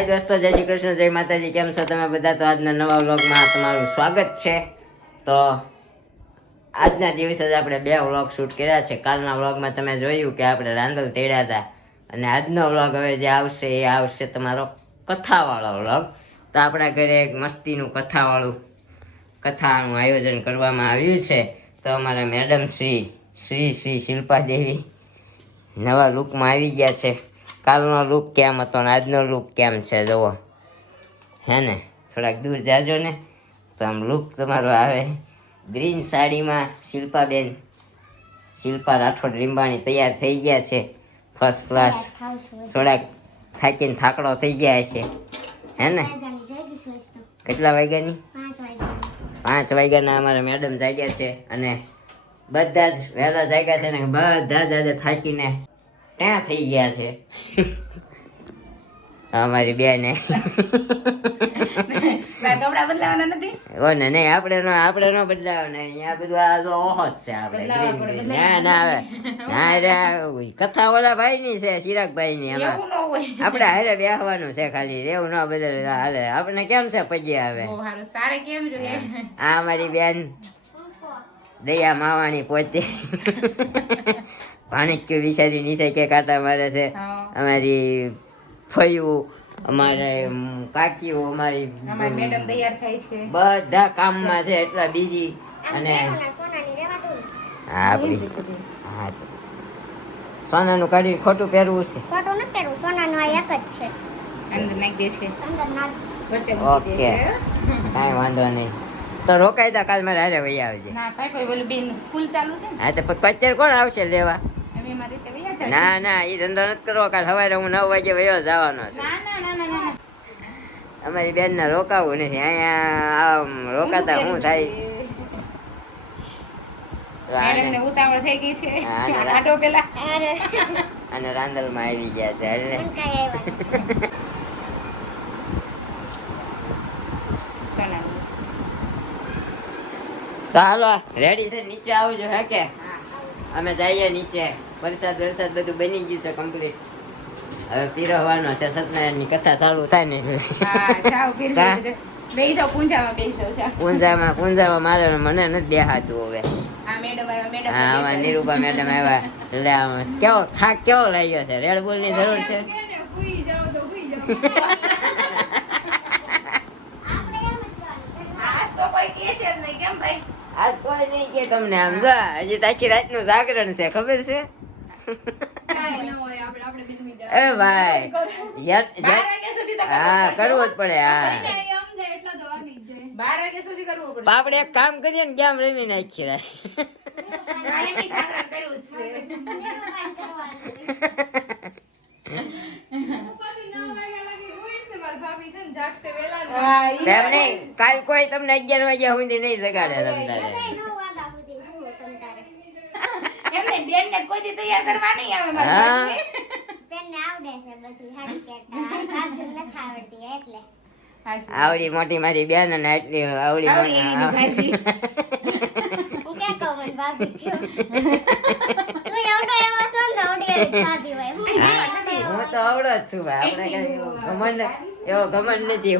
હાય દોસ્તો, જય શ્રી કૃષ્ણ, જય માતાજી. કેમ છો તમે બધા? તો આજના નવા વ્લોગમાં તમારું સ્વાગત છે. તો આજના દિવસે જ આપણે 2 વ્લોગ શૂટ કર્યા છે. કાલના વ્લોગમાં તમે જોયું કે આપણે રાંદલ તેડ્યા હતા, અને આજનો વ્લોગ હવે જે આવશે એ આવશે તમારો કથાવાળો વ્લોગ. તો આપણા ઘરે એક મસ્તીનું કથાનું આયોજન કરવામાં આવ્યું છે. તો અમારા મેડમ શ્રી શિલ્પા દેવી નવા લુકમાં આવી ગયા છે. કાલનો લુક કેમ હતો ને આજનો લુક કેમ છે જુઓ, હે ને? થોડાક દૂર જાજો ને તો આમ લુક તમારો આવે. ગ્રીન સાડીમાં શિલ્પા રાઠોડ લીંબાણી તૈયાર થઈ ગયા છે, ફર્સ્ટ ક્લાસ. થોડાક થાકીને થાકડો થઈ ગયા છે, હે ને? કેટલા વાગ્યાની? 5 વાગ્યાના અમારા મેડમ જાગ્યા છે, અને બધા જ વહેલા જાગ્યા છે ને બધા જ આજે થાકીને ત્યાં થઈ ગયા છે. અમારી બેન કપડા બદલાવાના નથી. ઓ ને નહીં, આપણે નો બદલાવાના. અહીંયા બધું આ તો ઓહો જ છે. આપણે ના આવે ના રે, કથા ઓલા ભાઈ ની છે, ચિરાગભાઈ ની. આપણે હારે બેહવાનું છે, ખાલી રેવું ન બદલ હાલે. આપણે કેમ છે પગે આવે. આ અમારી બેન દયા માવાણી પોતે ભાણિક્ય વિચારી નીચે કે કાંટા મારે છે. અમારી ફયું, અમારે કાકીઓ, અમારી મેડમ તૈયાર થાય છે, બધા કામમાં છે એટલા બીજી. અને આપણી સોનાનું કાઢી ખોટું પહેરવું છે. ખોટું નથી પહેરવું, સોનાનું આ એક જ છે. અંદર નાખી દે છે, અંદર નાખ. વચ્ચે ઓકે, કાંઈ વાંધો નહીં. તો રોકાઈ દા, કાલ મારે હારે વહી આવજે. ના ભાઈ, કોઈ બોલું બેન સ્કૂલ ચાલુ છે ને. હા તો અત્યારે કોણ આવશે લેવા? અમે મારી રીતે વયા જશે. ના એ ધંધો નથી કરવો. કાલ સવારે હું 9 વાગે વયો જવાનો છું. ના અમારી બેન ને રોકાવું નથી. અહીંયા આમ રોકાતા શું થાય? મેડમ ને ઉતાવળ થઈ ગઈ છે. હા, આટો પેલા અને રાંદલમાં આવી ગયા છે. હાલ ને. કાંઈ આવ્યા. સોના તો હાલો રેડી થઈ નીચે આવજો. હે કે અમે જઈએ નીચે. વરસાદ બધું બની ગયું છે કમ્પ્લીટ. હવે પીરવવાનો છે. સત્યનારાયણની કથા ચાલુ થાય ને બેસો પૂંજામાં પૂંજામાં મારે મને નથી બેહાતું હવે. મેડમ હા, આમાં નિરૂપા મેડમ આવ્યા એટલે આમ કેવો થાક કેવો લાગ્યો છે. રેડ બુલ ની જરૂર છે. આજ કોઈ નહીં કે તમને આમ જો હજી તો આખી રાતનું જાગરણ છે, ખબર છે? એ ભાઈ હા, કરવું જ પડે. હા, આપણે એક કામ કરીએ ને, ગેમ રમી નાખી રાય. કાલ કોઈ તમને 11 વાગ્યા સુધી નહીં જગાડે. તમારે આવડી મોટી મારી બેન અને આટલી આવડી હું તો આવડો જ છું ભાઈ. આપણે કઈ ઘમંડ એવો ઘમંડ નથી.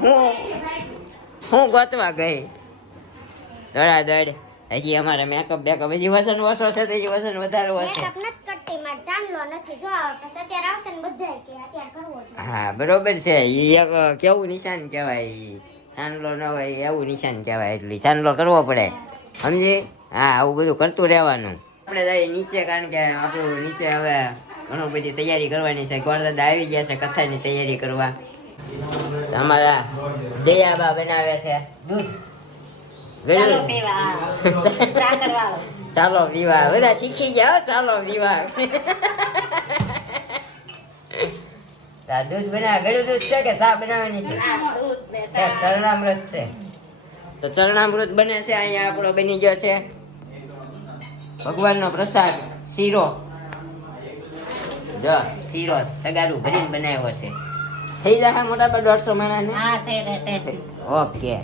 હું ગોતવા ગઈ દોડ. હજી અમારે મેકઅપ હજી વજન ઓછો છે, તો હજી વજન વધારે હશે. હા, બરોબર છે. કેવું નિશાન કહેવાય? ચાંદલો ન હોય એવું નિશાન કહેવાય. એટલે ચાંદલો કરવો પડે, સમજી? હા, આવું બધું કરતું રહેવાનું. આપણે જઈએ નીચે, કારણ કે આપણું નીચે હવે ઘણું બધી તૈયારી કરવાની છે. ગોરદાદા આવી ગયા છે કથાની તૈયારી કરવા. અમારા દયાબા બનાવે છે દૂધ. ચાલો પીવા, બધા શીખી ગયા. ચાલો પીવા. દૂધ બનાવે, ગળ્યું દૂધ છે કે ચા બનાવવાની છે? ચરણામૃત છે. તો ચરણામૃત બને છે. અહીંયા આપણો બની ગયો છે ભગવાનનો પ્રસાદ શીરો. જો શીરો તગારું ભરીને બનાવ્યો છે. થઈ જાય મોટા પર 150 માણસને. ઓકે.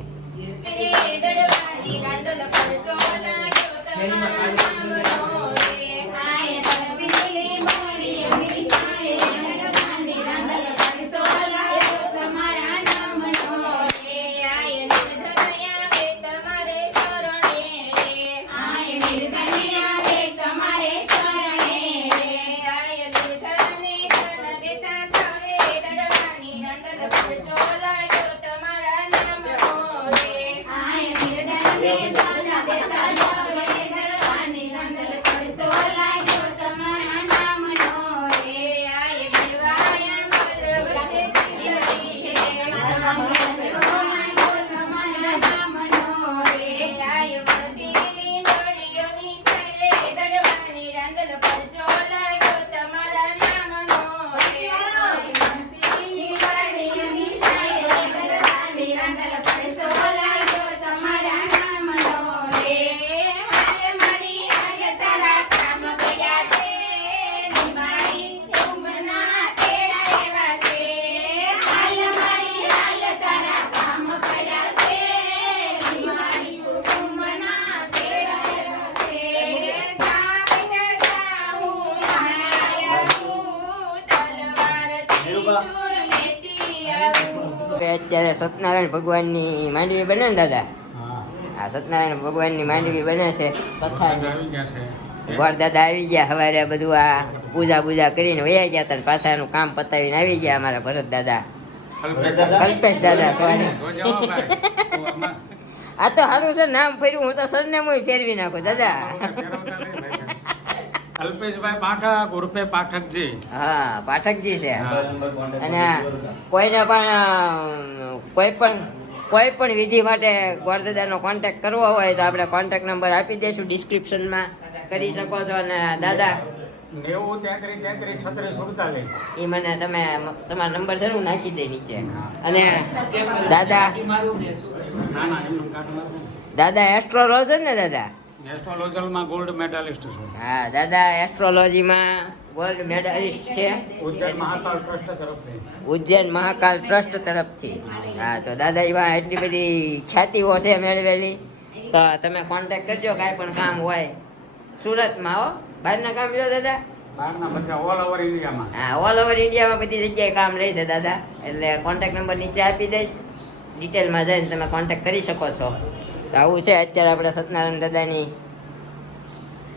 હવે અત્યારે સત્યનારાયણ ભગવાનની માંડવી બને ને દાદા? આ સત્યનારાયણ ભગવાનની માંડવી બને છે કથાની. ગોળ દાદા આવી ગયા સવારે, બધું આ પૂજા બૂજા કરીને વયા ગયા હતા. પાછા એનું કામ પતાવીને આવી ગયા અમારા ભરત દાદા, કલ્પેશ દાદા સોરી. આ તો સારું છે નામ ફેરવું, હું તો સરનેમ ફેરવી નાખું દાદા. અલ્પેશભાઈ પાઠક ઉર્ફે પાઠકજી. હા પાઠકજી છે. અને કોઈને પણ કોઈ પણ વિધિ માટે ગોરદાદાનો કોન્ટેક્ટ કરવો હોય તો આપણે કોન્ટેક્ટ નંબર આપી દઈશું ડિસ્ક્રિપ્શનમાં, કરી શકો છો. અને દાદા 90 33 33 36 47. એ મને તમે તમારો નંબર છે ને હું નાખી દઈ નીચે. અને દાદા દાદા એસ્ટ્રોલોજર ને દાદા? એસ્ટ્રોલોજરમાં ગોલ્ડ મેડાલિસ્ટ છું. હા દાદા એસ્ટ્રોલોજીમાં ગોલ્ડ મેડાલિસ્ટ છે ઉજ્જૈન મહાકાલ ટ્રસ્ટ તરફથી. ઉજ્જૈન મહાકાલ ટ્રસ્ટ તરફથી. હા તો દાદા એમાં એટલી બધી ખ્યાતિઓ છે મેળવેલી, તો તમે કોન્ટેક્ટ કરજો કાંઈ પણ કામ હોય. સુરતમાં હો, બહારના કામ લ્યો દાદા? બહારના બધા ઓલ ઓવર ઇન્ડિયામાં. હા ઓલ ઓવર ઇન્ડિયામાં બધી જગ્યાએ કામ લે છે દાદા. એટલે કોન્ટેક્ટ નંબર નીચે આપી દઈશ, ડિટેલમાં જઈને તમે કોન્ટેક્ટ કરી શકો છો. તો આવું છે અત્યારે આપણે સત્યનારાયણ દાદાની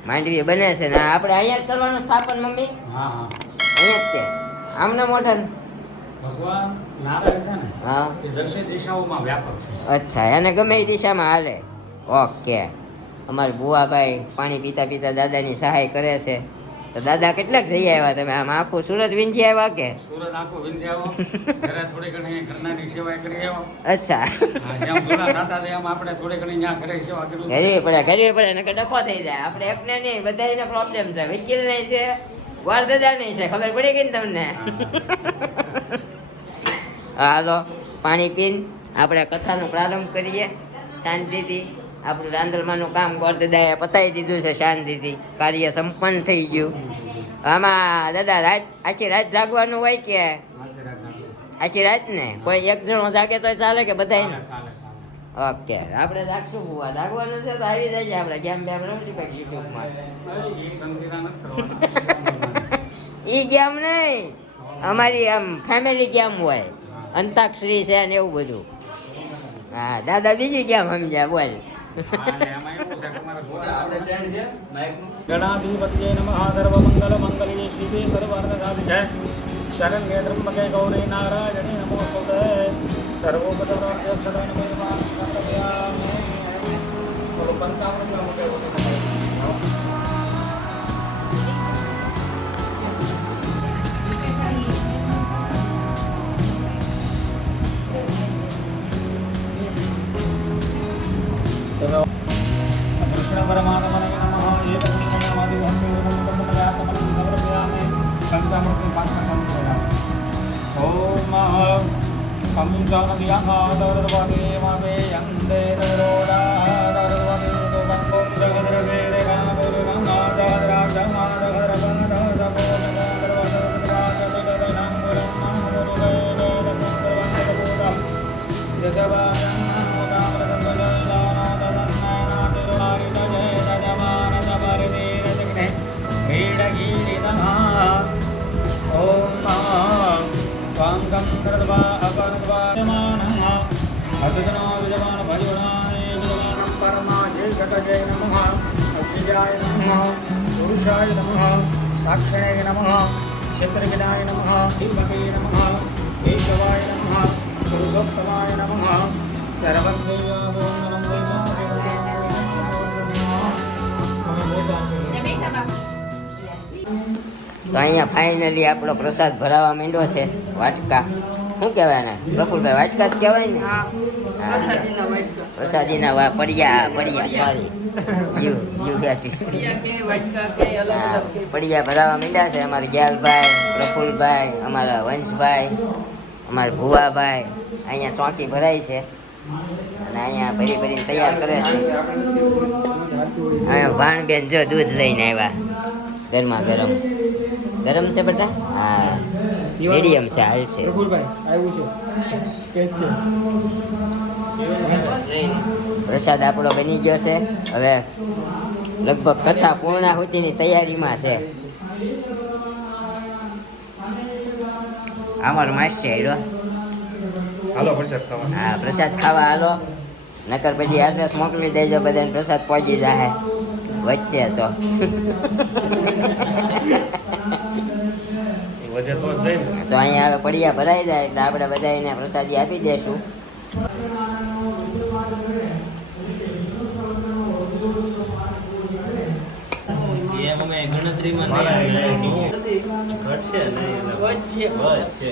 માંડવી બને છે ને આપણે અહીંયા જ કરવાનું સ્થાપન મમ્મી? હા હા. અહીંયા જ તે આમને મોઢા? ભગવાન નારાયણ છે ને, હા એ દક્ષિણ દિશાઓમાં વ્યાપક છે. અચ્છા, એને ગમે એ દિશામાં હાલે. ઓકે. અમારા બુવાભાઈ પાણી પીતા પીતા દાદાની સહાય કરે છે. તો દાદા કેટલાક જઈ આવ્યા તમે? આમ આખું સુરત વિંધી આવ્યા કે? સુરત આખું વિંધ્યાવો, ઘરે થોડી ઘણી ઘરનાની સેવા કરી આવ્યો. અચ્છા. હા, જેમ સુરત થતા એમ આપણે થોડી ઘણી ત્યાં ઘરે સેવા કરી. કરવી પડે ને ડફો થઈ જાય. આપણે એકને નહીં, બધાને પ્રોબ્લેમ છે. વકીલ નહીં છે, ગોરદાદા નહીં છે, ખબર પડી ગઈ ને તમને? હાલો પાણી પીને આપણે કથાનો પ્રારંભ કરીએ શાંતિથી. આપણું રાંદલમાનું કામ ગોરદાદાએ પતાવી દીધું છે શાંતિથી, કાર્ય સંપન્ન થઈ ગયું. આમાં દાદા આખી રાત જાગવાનું હોય કે? આખી રાત ને કોઈ એક જણો જાગે તો ચાલે કે બધા? ઓકે આપણે જાગશું બુવા. જાગવાનું છે તો આવી જાય. આપણે ગેમ બેમ રમશું કંઈક યુટ્યુબમાં. ઈ ગેમ નહીં, અમારી આમ ફેમિલી ગેમ હોય, અંતાક્ષરી છે ને એવું બધું. હા દાદા બીજી ગેમ સમજ્યા બોલ. ગણાધિપતયે નમઃ સર્વમંગલ મંગલે શિવે સર્વાર્થસાધિકે શરણ્યે ત્રંબકે ગૌરી નારાયણે નમોસ્તુતે સર્વોપચારાર્થે સદાય નમઃ સમર્પયામિ. બોલો પંચામૃત કૃષ્ણ પરમાત્મને નમઃ. એક સમર્પયામિ. પંચામૃતની પાંચમા ઓમ પંચાનદ્યાઃ દર્વદે માવે યંદે દરોડા દર્વદે તો બંગો જગદ્રવે રેગાદે ગંગાદરા જમાદરા બંધા સપોન પુરુષાય નમઃ. સાક્ષિણાય નમઃ. ક્ષેત્રજ્ઞાય નમઃ. દીપકે નમઃ. કેશવાય નમઃ. પુરુષોત્તમાય નમઃ. સર્વદેવો તો અહીંયા ફાઇનલી આપણો પ્રસાદ ભરાવા માંડ્યો છે. વાટકા શું કહેવાય ને પ્રફુલભાઈ? વાટકા જ કહેવાય ને? પ્રસાદીના પડ્યા સોરી પડ્યા ભરાવા માંડ્યા છે. અમારા ગ્યાલભાઈ, પ્રફુલભાઈ, અમારા વંશભાઈ, અમારા ભુવાભાઈ અહીંયા ચોકી ભરાય છે અને અહીંયા ભરીને તૈયાર કરે છે. અહીંયા ભાણબેન જો દૂધ લઈને આવ્યા, ગરમા ગરમ. ગરમ છે બેટા? હા મીડિયમ છે, હાલ છે. પ્રસાદ આપણો બની ગયો છે. હવે લગભગ કથા પૂર્ણાહુતિની તૈયારીમાં છે. અમારો માસ છે હીરો. હાલો પ્રસાદ ખાવા. હા પ્રસાદ ખાવા હાલો, નકર પછી એડ્રેસ મોકલી દેજો, બધાને પ્રસાદ પહોંચી જાય વચ્ચે તો. વધે તો જ જાય ને. તો અહીંયા હવે પડિયા ભરાઈ જાય એટલે આપણે બધા એને પ્રસાદી આપી દેશું. એમ અમે ગણતરીમાં નહીં ઘટશે નહીં વધશે.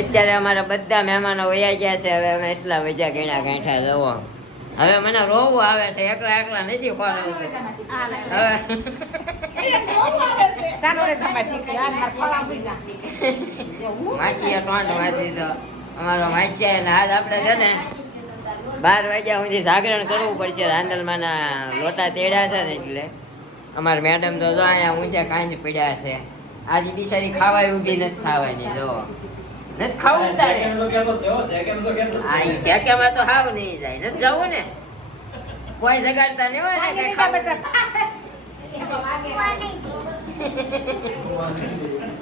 અત્યારે અમારા બધા મહેમાનો વયા ગયા છે. હવે અમે એટલા વજા ગણ્યા ગાંઠા જવો. હવે મને રોવું આવે છે, એકલા એકલા નથી ખોરાવું. હવે માસીએ ટોંટ મારી દીધો અમારો માસીએ. આજ આપણે છે ને 12 વાગ્યા સુધી જાગરણ કરવું પડશે. રાંદલમાના લોટા તેડ્યા છે ને એટલે અમારા મેડમ તો જો અહીંયા ઊંચા કાંજ પડ્યા છે. આજે બિચારી ખાવાય ઊભી નથી થવાની. જો નથી ખાવું તારે. આ ઈ જેકેમાં તો હાવ નહીં જાય. નથી જવું ને, કોઈ જગાડતા નહીં હોય ને કઈ ખાવું.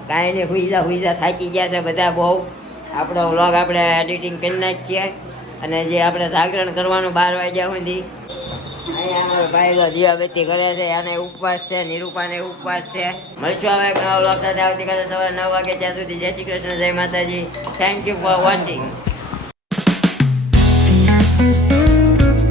કાંઈ નહીં, હુઈ જા થાકી ગયા છે બધા બહુ. આપણો વ્લોગ આપણે એડિટિંગ કરી નાખીએ અને જે આપણે જાગરણ કરવાનું 12 વાગ્યા સુધી. અહીંયા અમારો ભાઈ તો દીવાબત્તી કરે છે, અને ઉપવાસ છે, નિરૂપાને ઉપવાસ છે. મળશું હવે એક નવા વ્લોગ સાથે આવતીકાલે સવારે 9 વાગે. ત્યાં સુધી જય શ્રી કૃષ્ણ, જય માતાજી. Thank you for watching.